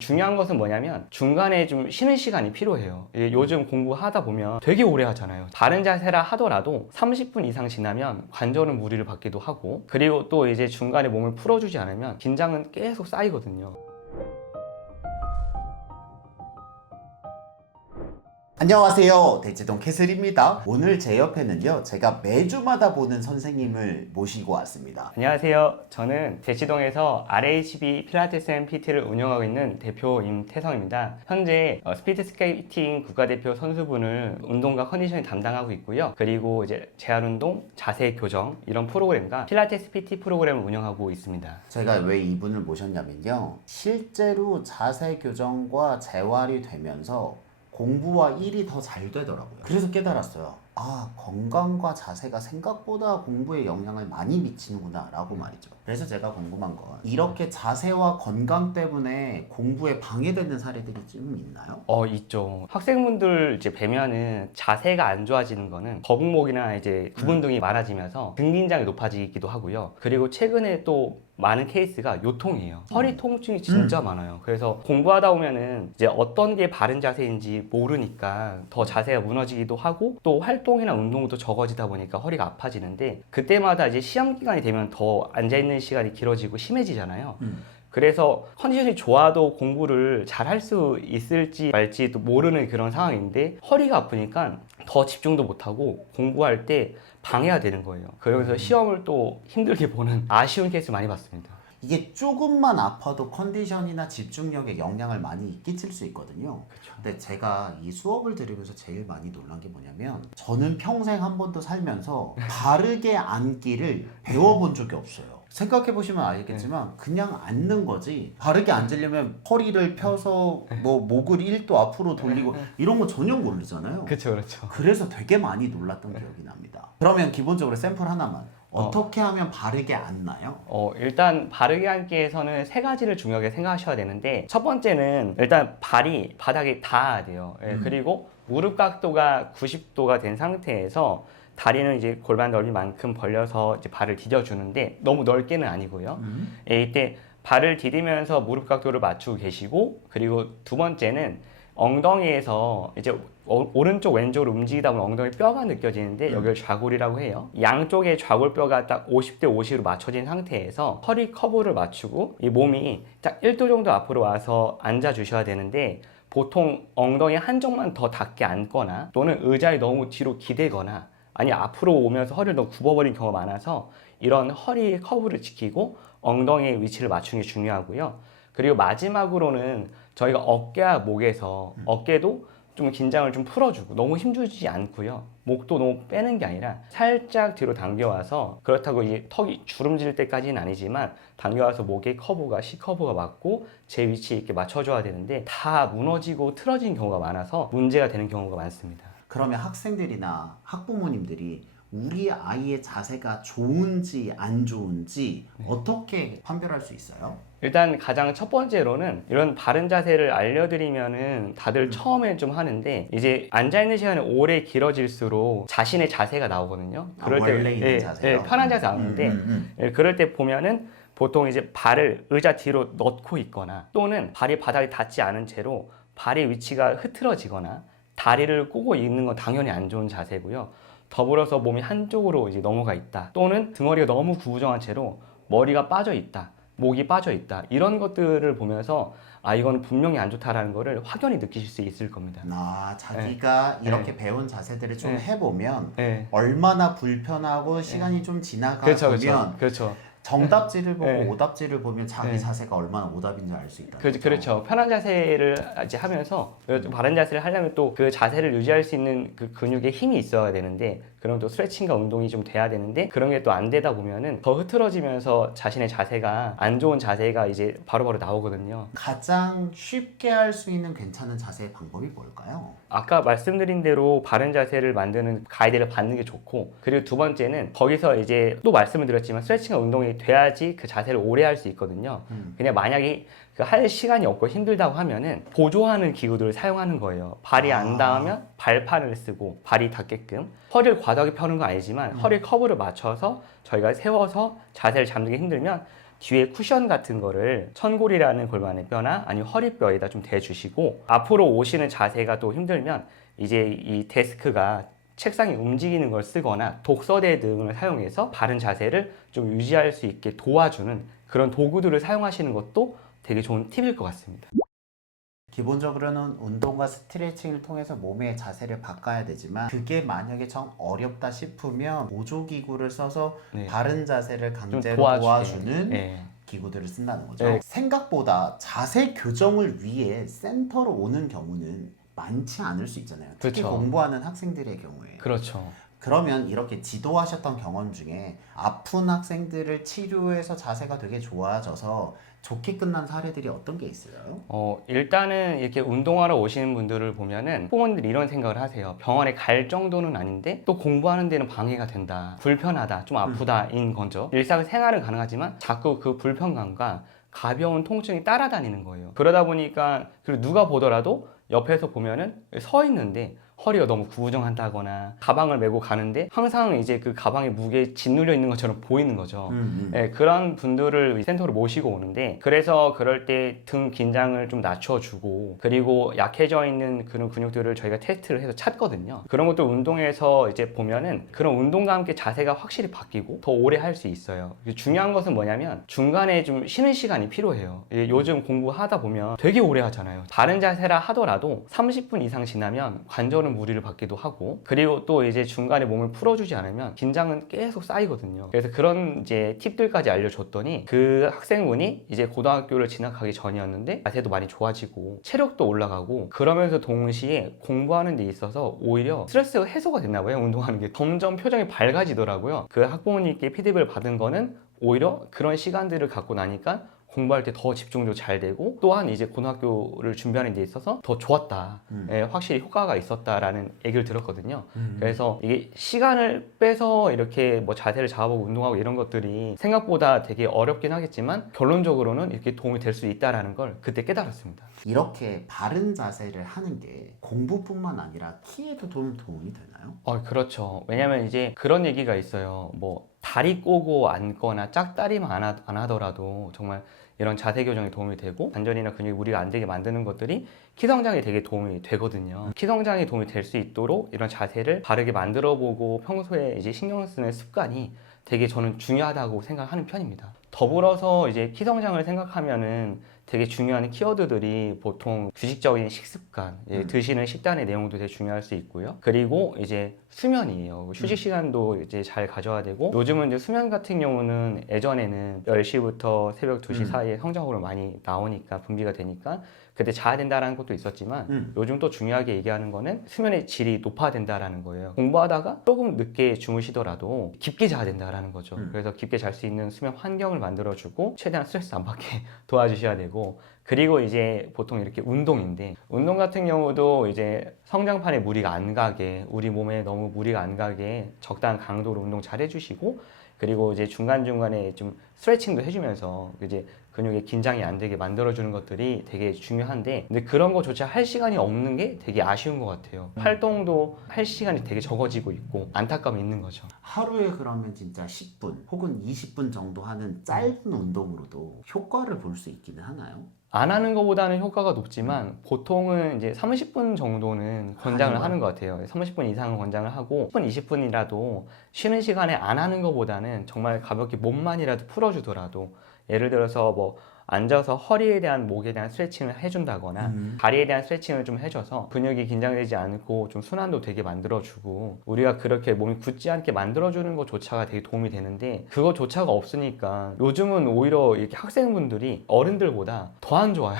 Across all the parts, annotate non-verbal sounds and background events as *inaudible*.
중요한 것은 뭐냐면 중간에 좀 쉬는 시간이 필요해요. 요즘 공부하다 보면 되게 오래 하잖아요. 바른 자세라 하더라도 30분 이상 지나면 관절은 무리를 받기도 하고 그리고 또 이제 중간에 몸을 풀어주지 않으면 긴장은 계속 쌓이거든요. 안녕하세요. 대치동 캐슬입니다. 오늘 제 옆에는요, 제가 매주마다 보는 선생님을 모시고 왔습니다. 안녕하세요. 저는 대치동에서 RHB 필라테스 앤 PT를 운영하고 있는 대표 임태성입니다. 현재 어, 스피드 스케이팅 국가대표 선수분을 운동과 컨디션을 담당하고 있고요. 그리고 이제 재활 운동, 자세 교정 이런 프로그램과 필라테스 PT 프로그램을 운영하고 있습니다. 제가 왜 이분을 모셨냐면요, 실제로 자세 교정과 재활이 되면서 공부와 일이 더 잘 되더라고요. 그래서 깨달았어요. 아, 건강과 자세가 생각보다 공부에 영향을 많이 미치는구나, 라고 말이죠. 그래서 제가 궁금한 건, 이렇게 자세와 건강 때문에 공부에 방해되는 사례들이 좀 있나요? 어, 있죠. 학생분들 이제 뵈면은 자세가 안 좋아지는 거는 거북목이나 이제 구분 등이 많아지면서 등 긴장이 높아지기도 하고요. 그리고 최근에 또 많은 케이스가 요통이에요. 허리 통증이 진짜 많아요. 그래서 공부하다 보면은 이제 어떤 게 바른 자세인지 모르니까 더 자세가 무너지기도 하고 또 활동이나 운동도 적어지다 보니까 허리가 아파지는데 그때마다 이제 시험 기간이 되면 더 앉아 있는 시간이 길어지고 심해지잖아요. 음. 그래서 컨디션이 좋아도 공부를 잘 할 수 있을지 말지도 모르는 그런 상황인데 허리가 아프니까 더 집중도 못하고 공부할 때 방해가 되는 거예요. 그러면서 시험을 또 힘들게 보는 *laughs* 아쉬운 케이스 많이 봤습니다. 이게 조금만 아파도 컨디션이나 집중력에 영향을 많이 끼칠 수 있거든요. 근데 제가 이 수업을 들으면서 제일 많이 놀란 게 뭐냐면 저는 평생 한 번도 살면서 바르게 앉기를 배워본 적이 없어요. 생각해 보시면 알겠지만 그냥 앉는 거지 바르게 앉으려면 허리를 펴서 뭐 목을 1도 앞으로 돌리고 이런 거 전혀 모르잖아요. 그렇죠, 그렇죠. 그래서 되게 많이 놀랐던 기억이 납니다. 그러면 기본적으로 샘플 하나만 어떻게 하면 바르게 앉나요? 어, 일단 바르게 앉기에서는 세 가지를 중요하게 생각하셔야 되는데 첫 번째는 일단 발이 바닥에 닿아야 돼요. 예, 음. 그리고 무릎 각도가 90도가 된 상태에서 다리는 이제 골반 넓이만큼 벌려서 이제 발을 디뎌주는데 너무 넓게는 아니고요. 예, 이때 발을 디디면서 무릎 각도를 맞추고 계시고 그리고 두 번째는 엉덩이에서 이제 어- 오른쪽 왼쪽으로 움직이다 보면 엉덩이 뼈가 느껴지는데 여기를 좌골이라고 해요. 양쪽의 좌골뼈가 딱 50대 50으로 맞춰진 상태에서 허리 커브를 맞추고 이 몸이 딱 1도 정도 앞으로 와서 앉아 주셔야 되는데 보통 엉덩이 한쪽만 더 닿게 앉거나 또는 의자에 너무 뒤로 기대거나 아니 앞으로 오면서 허리를 너무 굽어버린 경우가 많아서 이런 허리 커브를 지키고 엉덩이의 위치를 맞추는 게 중요하고요. 그리고 마지막으로는 저희가 어깨와 목에서 어깨도 좀 긴장을 좀 풀어주고 너무 힘주지 않고요. 목도 너무 빼는 게 아니라 살짝 뒤로 당겨와서 그렇다고 이제 턱이 주름질 때까지는 아니지만 당겨와서 목에 커브가 C 커브가 맞고 제 위치에 이렇게 맞춰줘야 되는데 다 무너지고 틀어진 경우가 많아서 문제가 되는 경우가 많습니다. 그러면 학생들이나 학부모님들이 우리 아이의 자세가 좋은지 안 좋은지 어떻게 판별할 수 있어요? 일단 가장 첫 번째로는 이런 바른 자세를 알려드리면은 다들 처음엔 좀 하는데 이제 앉아 있는 시간이 오래 길어질수록 자신의 자세가 나오거든요. 아, 원래 있는 예, 자세요? 예, 편한 자세 나오는데 음, 음, 음. 예, 그럴 때 보면은 보통 이제 발을 의자 뒤로 넣고 있거나 또는 발이 바닥에 닿지 않은 채로 발의 위치가 흐트러지거나 다리를 꼬고 있는 건 당연히 안 좋은 자세고요. 더불어서 몸이 한쪽으로 이제 넘어가 있다. 또는 등허리가 너무 구부정한 채로 머리가 빠져 있다. 목이 빠져 있다. 이런 것들을 보면서 아 이거는 분명히 안 좋다라는 거를 확연히 느끼실 수 있을 겁니다. 나 자기가 네. 이렇게 배운 자세들을 좀 네. 해보면 네. 얼마나 불편하고 시간이 좀 지나가 그렇죠, 보면 그렇죠, 그렇죠. 정답지를 보고 네. 오답지를 보면 자기 네. 자세가 얼마나 오답인지 알 수 있다. 그, 그렇죠. 편한 자세를 이제 하면서 바른 자세를 하려면 또 그 자세를 유지할 수 있는 그 근육에 힘이 있어야 되는데 그럼 또 스트레칭과 운동이 좀 돼야 되는데 그런 게 또 안 되다 보면은 더 흐트러지면서 자신의 자세가 안 좋은 자세가 이제 바로바로 나오거든요. 가장 쉽게 할 수 있는 괜찮은 자세의 방법이 뭘까요? 아까 말씀드린 대로 바른 자세를 만드는 가이드를 받는 게 좋고 그리고 두 번째는 거기서 이제 또 말씀을 드렸지만 스트레칭과 운동이 돼야지 그 자세를 오래 할 수 있거든요. 음. 그냥 만약에 그할 시간이 없고 힘들다고 하면은 보조하는 기구들을 사용하는 거예요. 발이 아. 안 닿으면 발판을 쓰고 발이 닿게끔 허리를 과도하게 펴는 건 아니지만 허리 커브를 맞춰서 저희가 세워서 자세를 잡는 게 힘들면 뒤에 쿠션 같은 거를 천골이라는 골반의 뼈나 아니면 허리뼈에다 좀 대주시고 앞으로 오시는 자세가 또 힘들면 이제 이 데스크가 책상이 움직이는 걸 쓰거나 독서대 등을 사용해서 바른 자세를 좀 유지할 수 있게 도와주는 그런 도구들을 사용하시는 것도 되게 좋은 팁일 것 같습니다. 기본적으로는 운동과 스트레칭을 통해서 몸의 자세를 바꿔야 되지만 그게 만약에 정 어렵다 싶으면 보조 기구를 써서 네. 바른 자세를 좀 강제로. 도와주는 네. 기구들을 쓴다는 거죠. 네. 생각보다 자세 교정을 위해 센터로 오는 경우는 많지 않을 수 있잖아요. 특히 그렇죠. 공부하는 학생들의 경우에. 그렇죠. 그러면 이렇게 지도하셨던 경험 중에 아픈 학생들을 치료해서 자세가 되게 좋아져서 좋게 끝난 사례들이 어떤 게 있어요? 어, 일단은 이렇게 운동하러 오시는 분들을 보면은 부모님들이 이런 생각을 하세요. 병원에 갈 정도는 아닌데 또 공부하는 데는 방해가 된다. 불편하다. 좀 아프다인 거죠. 일상 생활은 가능하지만 자꾸 그 불편감과 가벼운 통증이 따라다니는 거예요. 그러다 보니까 그리고 누가 보더라도 옆에서 보면은 서 있는데 허리가 너무 구부정한다거나 가방을 메고 가는데 항상 이제 그 가방에 무게에 짓눌려 있는 것처럼 보이는 거죠. 음, 음. 네, 그런 분들을 센터로 모시고 오는데 그래서 그럴 때 등 긴장을 좀 낮춰주고 그리고 약해져 있는 그런 근육들을 저희가 테스트를 해서 찾거든요. 그런 것들 운동에서 이제 보면은 그런 운동과 함께 자세가 확실히 바뀌고 더 오래 할 수 있어요. 중요한 것은 뭐냐면 중간에 좀 쉬는 시간이 필요해요. 이게 요즘 공부하다 보면 되게 오래 하잖아요. 바른 자세라 하더라도 30분 이상 지나면 관절은 무리를 받기도 하고 그리고 또 이제 중간에 몸을 풀어주지 않으면 긴장은 계속 쌓이거든요. 그래서 그런 이제 팁들까지 알려줬더니 그 학생분이 이제 고등학교를 진학하기 전이었는데 자세도 많이 좋아지고 체력도 올라가고 그러면서 동시에 공부하는 데 있어서 오히려 스트레스가 해소가 됐나 봐요. 운동하는 게 점점 표정이 밝아지더라고요. 그 학부모님께 피드백을 받은 거는 오히려 그런 시간들을 갖고 나니까 공부할 때 더 집중도 잘 되고 또한 이제 고등학교를 준비하는 데 있어서 더 좋았다. 음. 예, 확실히 효과가 있었다라는 얘기를 들었거든요. 음. 그래서 이게 시간을 빼서 이렇게 뭐 자세를 잡아보고 운동하고 이런 것들이 생각보다 되게 어렵긴 하겠지만 결론적으로는 이렇게 도움이 될 수 있다라는 걸 그때 깨달았습니다. 이렇게 바른 자세를 하는 게 공부뿐만 아니라 키에도 좀 도움이 되나요? 어, 그렇죠. 왜냐면 이제 그런 얘기가 있어요. 뭐 다리 꼬고 앉거나 짝다리만 안, 하, 하더라도 정말 이런 자세 교정에 도움이 되고 관절이나 근육이 무리가 안 되게 만드는 것들이 키 성장에 되게 도움이 되거든요. 키 성장에 도움이 될 수 있도록 이런 자세를 바르게 만들어 보고 평소에 이제 신경 쓰는 습관이 되게 저는 중요하다고 생각하는 편입니다. 더불어서 이제 키 성장을 생각하면은 되게 중요한 키워드들이 보통 규칙적인 식습관, 예, 음. 드시는 식단의 내용도 되게 중요할 수 있고요. 그리고 이제 수면이에요. 휴식 시간도 이제 잘 가져야 되고 요즘은 이제 수면 같은 경우는 예전에는 10시부터 새벽 2시 음. 사이에 성적으로 많이 나오니까 분비가 되니까 그때 자야 된다라는 것도 있었지만 음. 요즘 또 중요하게 얘기하는 거는 수면의 질이 높아야 된다라는 거예요. 공부하다가 조금 늦게 주무시더라도 깊게 자야 된다라는 거죠. 음. 그래서 깊게 잘 수 있는 수면 환경을 만들어주고 최대한 스트레스 안 받게 *laughs* 도와주셔야 되고 그리고 이제 보통 이렇게 운동인데 운동 같은 경우도 이제 성장판에 무리가 안 가게 우리 몸에 너무 무리가 안 가게 적당한 강도로 운동 잘 해주시고 그리고 이제 중간중간에 좀 스트레칭도 해주면서 이제 근육에 긴장이 안 되게 만들어주는 것들이 되게 중요한데 근데 그런 거조차 할 시간이 없는 게 되게 아쉬운 것 같아요. 음. 활동도 할 시간이 되게 적어지고 있고 안타까움이 있는 거죠. 하루에 그러면 진짜 10분 혹은 20분 정도 하는 짧은 운동으로도 효과를 볼 수 있기는 하나요? 안 하는 것보다는 효과가 높지만 보통은 이제 30분 정도는 권장을 하는 것 같아요. 30분 이상은 권장을 하고 10분, 20분이라도 쉬는 시간에 안 하는 것보다는 정말 가볍게 몸만이라도 풀어주더라도 예를 들어서 뭐 앉아서 허리에 대한 목에 대한 스트레칭을 해준다거나 음. 다리에 대한 스트레칭을 좀 해줘서 근육이 긴장되지 않고 좀 순환도 되게 만들어주고 우리가 그렇게 몸이 굳지 않게 만들어주는 것조차가 되게 도움이 되는데 그것조차가 없으니까 요즘은 오히려 이렇게 학생분들이 어른들보다 더 안 좋아요.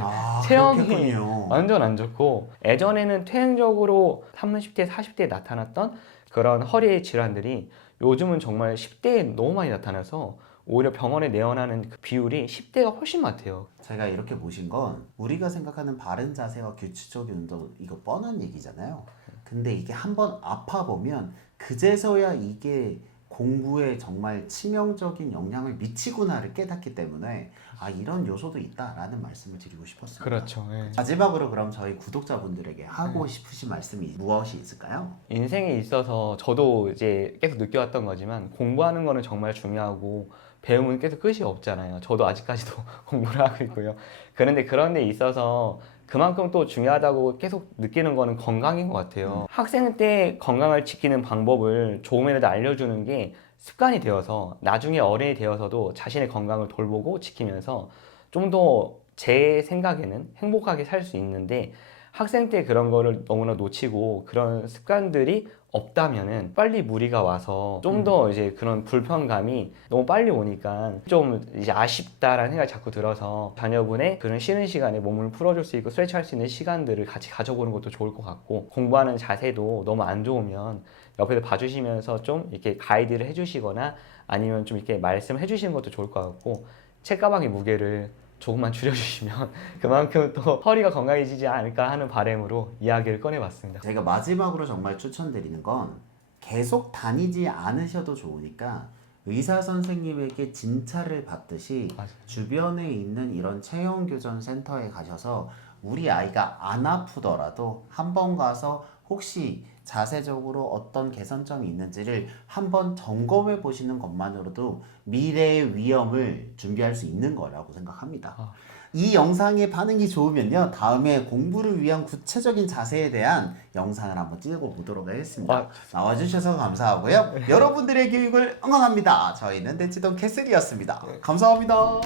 아, *laughs* 체형이 그렇겠군요. 완전 안 좋고 예전에는 퇴행적으로 30대, 40대에 나타났던 그런 허리의 질환들이 요즘은 정말 10대에 너무 많이 나타나서 오히려 병원에 내원하는 그 비율이 10대가 훨씬 많대요. 제가 이렇게 모신 건 우리가 생각하는 바른 자세와 규칙적인 운동 이거 뻔한 얘기잖아요. 근데 이게 한번 아파 보면 그제서야 이게 공부에 정말 치명적인 영향을 미치구나를 깨닫기 때문에 아 이런 요소도 있다라는 말씀을 드리고 싶었습니다. 그렇죠. 예. 마지막으로 그럼 저희 구독자분들에게 네. 하고 싶으신 말씀이 무엇이 있을까요? 인생에 있어서 저도 이제 계속 느껴왔던 거지만 공부하는 거는 정말 중요하고 배움은 계속 끝이 없잖아요. 저도 아직까지도 *laughs* 공부를 하고 있고요. 그런데 그런 데 있어서 그만큼 또 중요하다고 계속 느끼는 거는 건강인 것 같아요. 학생 때 건강을 지키는 방법을 조금이라도 알려주는 게 습관이 되어서 나중에 어른이 되어서도 자신의 건강을 돌보고 지키면서 좀 더 제 생각에는 행복하게 살 수 있는데 학생 때 그런 거를 너무나 놓치고 그런 습관들이 없다면은 빨리 무리가 와서 좀 더 이제 그런 불편감이 너무 빨리 오니까 좀 이제 아쉽다라는 생각이 자꾸 들어서 자녀분의 그런 쉬는 시간에 몸을 풀어줄 수 있고 스트레치 할 수 있는 시간들을 같이 가져보는 것도 좋을 것 같고 공부하는 자세도 너무 안 좋으면 옆에서 봐주시면서 좀 이렇게 가이드를 해주시거나 아니면 좀 이렇게 말씀해 주시는 것도 좋을 것 같고 책가방의 무게를 조금만 줄여주시면 *laughs* 그만큼 또 허리가 건강해지지 않을까 하는 바람으로 이야기를 꺼내봤습니다. 제가 마지막으로 정말 추천드리는 건 계속 다니지 않으셔도 좋으니까 의사 선생님에게 진찰을 받듯이 맞아요. 주변에 있는 이런 체형 교정 센터에 가셔서 우리 아이가 안 아프더라도 한번 가서 혹시 자세적으로 어떤 개선점이 있는지를 한번 점검해 보시는 것만으로도 미래의 위험을 준비할 수 있는 거라고 생각합니다. 아. 이 영상의 반응이 좋으면요 다음에 공부를 위한 구체적인 자세에 대한 영상을 한번 찍어 보도록 하겠습니다. 아. 나와주셔서 감사하고요. 여러분들의 교육을 응원합니다. 저희는 대치동 캐슬이었습니다. 감사합니다.